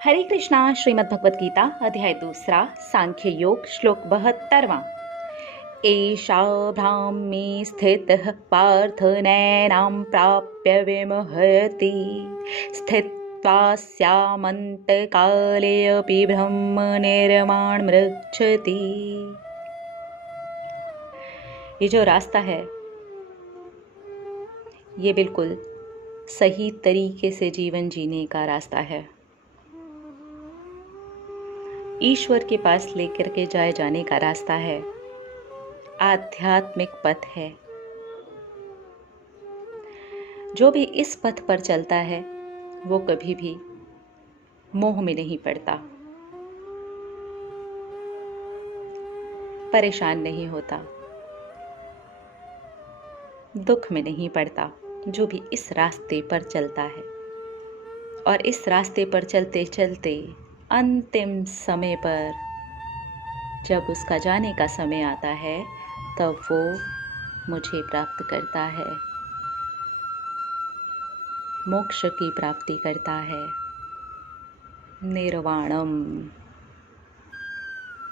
हरे कृष्णा। श्रीमद् भगवद गीता अध्याय 2 सांख्य योग श्लोक 72। एषा भ्राम्ये स्थितः पार्थ नैनां प्राप्य विमोहयति स्थित्वा स्यामन्तकाले अपि ब्रह्म निर्वाण मृच्छति। ये जो रास्ता है ये बिल्कुल सही तरीके से जीवन जीने का रास्ता है। ईश्वर के पास लेकर के जाने का रास्ता है। आध्यात्मिक पथ है। जो भी इस पथ पर चलता है वो कभी भी मोह में नहीं पड़ता, परेशान नहीं होता, दुख में नहीं पड़ता। जो भी इस रास्ते पर चलता है और इस रास्ते पर चलते चलते अंतिम समय पर जब उसका जाने का समय आता है तब वो मुझे प्राप्त करता है, मोक्ष की प्राप्ति करता है। निर्वाणम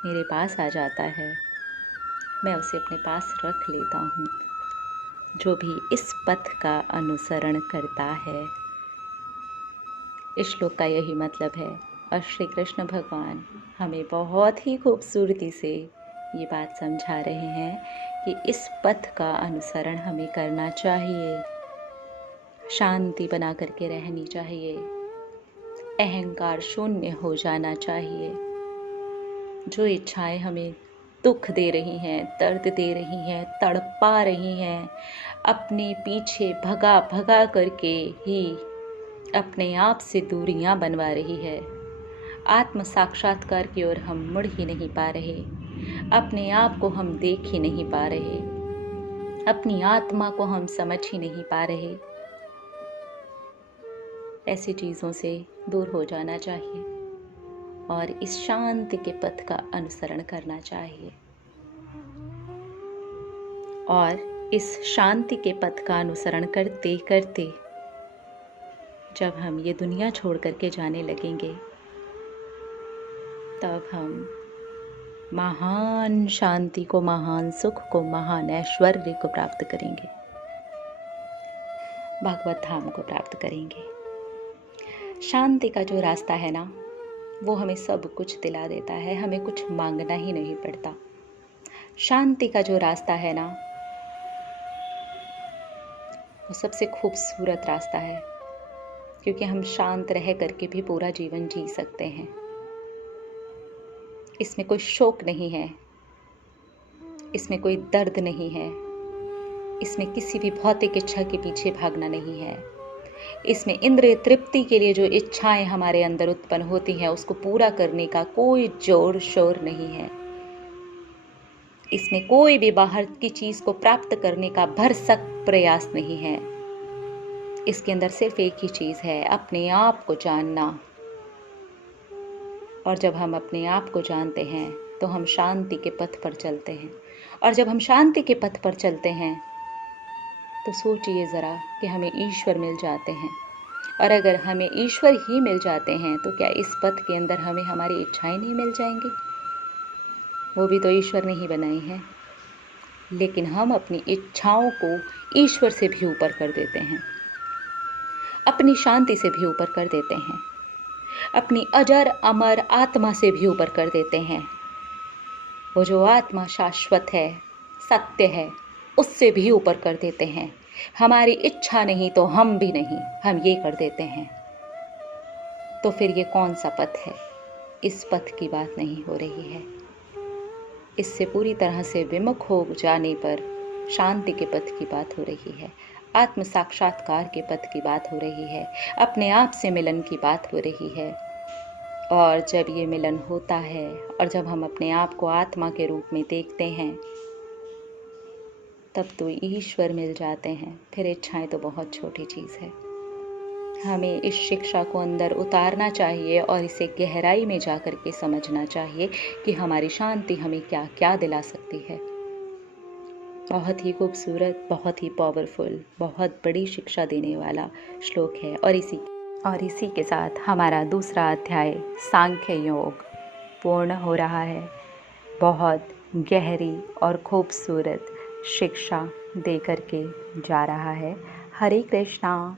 मेरे पास आ जाता है, मैं उसे अपने पास रख लेता हूँ। जो भी इस पथ का अनुसरण करता है, इस श्लोक का यही मतलब है। और श्री कृष्ण भगवान हमें बहुत ही खूबसूरती से ये बात समझा रहे हैं कि इस पथ का अनुसरण हमें करना चाहिए। शांति बना करके रहनी चाहिए, अहंकार शून्य हो जाना चाहिए। जो इच्छाएं हमें दुख दे रही हैं, दर्द दे रही हैं, तड़पा रही हैं, अपने पीछे भगा भगा करके ही अपने आप से दूरियां बनवा रही है। आत्म साक्षात्कार की ओर हम मुड़ ही नहीं पा रहे, अपने आप को हम देख ही नहीं पा रहे, अपनी आत्मा को हम समझ ही नहीं पा रहे। ऐसी चीज़ों से दूर हो जाना चाहिए और इस शांति के पथ का अनुसरण करना चाहिए। और इस शांति के पथ का अनुसरण करते करते जब हम ये दुनिया छोड़ करके जाने लगेंगे तब हम महान शांति को, महान सुख को, महान ऐश्वर्य को प्राप्त करेंगे, भगवत धाम को प्राप्त करेंगे। शांति का जो रास्ता है ना, वो हमें सब कुछ दिला देता है, हमें कुछ मांगना ही नहीं पड़ता। शांति का जो रास्ता है ना, वो सबसे खूबसूरत रास्ता है, क्योंकि हम शांत रह करके भी पूरा जीवन जी सकते हैं। इसमें कोई शोक नहीं है, इसमें कोई दर्द नहीं है, इसमें किसी भी भौतिक इच्छा के पीछे भागना नहीं है। इसमें इंद्रिय तृप्ति के लिए जो इच्छाएं हमारे अंदर उत्पन्न होती हैं उसको पूरा करने का कोई जोर शोर नहीं है। इसमें कोई भी बाहर की चीज को प्राप्त करने का भरसक प्रयास नहीं है। इसके अंदर सिर्फ एक ही चीज है, अपने आप को जानना। और जब हम अपने आप को जानते हैं तो हम शांति के पथ पर चलते हैं। और जब हम शांति के पथ पर चलते हैं तो सोचिए ज़रा कि हमें ईश्वर मिल जाते हैं। और अगर हमें ईश्वर ही मिल जाते हैं तो क्या इस पथ के अंदर हमें हमारी इच्छाएं नहीं मिल जाएंगी? वो भी तो ईश्वर ने ही बनाई हैं। लेकिन हम अपनी इच्छाओं को ईश्वर से भी ऊपर कर देते हैं, अपनी शांति से भी ऊपर कर देते हैं, अपनी अजर अमर आत्मा से भी ऊपर कर देते हैं। वो जो आत्मा शाश्वत है, सत्य है, उससे भी ऊपर कर देते हैं। हमारी इच्छा नहीं तो हम भी नहीं, हम ये कर देते हैं। तो फिर ये कौन सा पथ है? इस पथ की बात नहीं हो रही है। इससे पूरी तरह से विमुख हो जाने पर शांति के पथ की बात हो रही है, आत्म साक्षात्कार के पथ की बात हो रही है, अपने आप से मिलन की बात हो रही है। और जब ये मिलन होता है और जब हम अपने आप को आत्मा के रूप में देखते हैं तब तो ईश्वर मिल जाते हैं। फिर इच्छाएं तो बहुत छोटी चीज़ है। हमें इस शिक्षा को अंदर उतारना चाहिए और इसे गहराई में जा कर के समझना चाहिए कि हमारी शांति हमें क्या क्या दिला सकती है। बहुत ही खूबसूरत, बहुत ही पावरफुल, बहुत बड़ी शिक्षा देने वाला श्लोक है। और इसी और इसी के साथ हमारा दूसरा अध्याय सांख्य योग पूर्ण हो रहा है। बहुत गहरी और खूबसूरत शिक्षा दे कर के जा रहा है। हरे कृष्णा।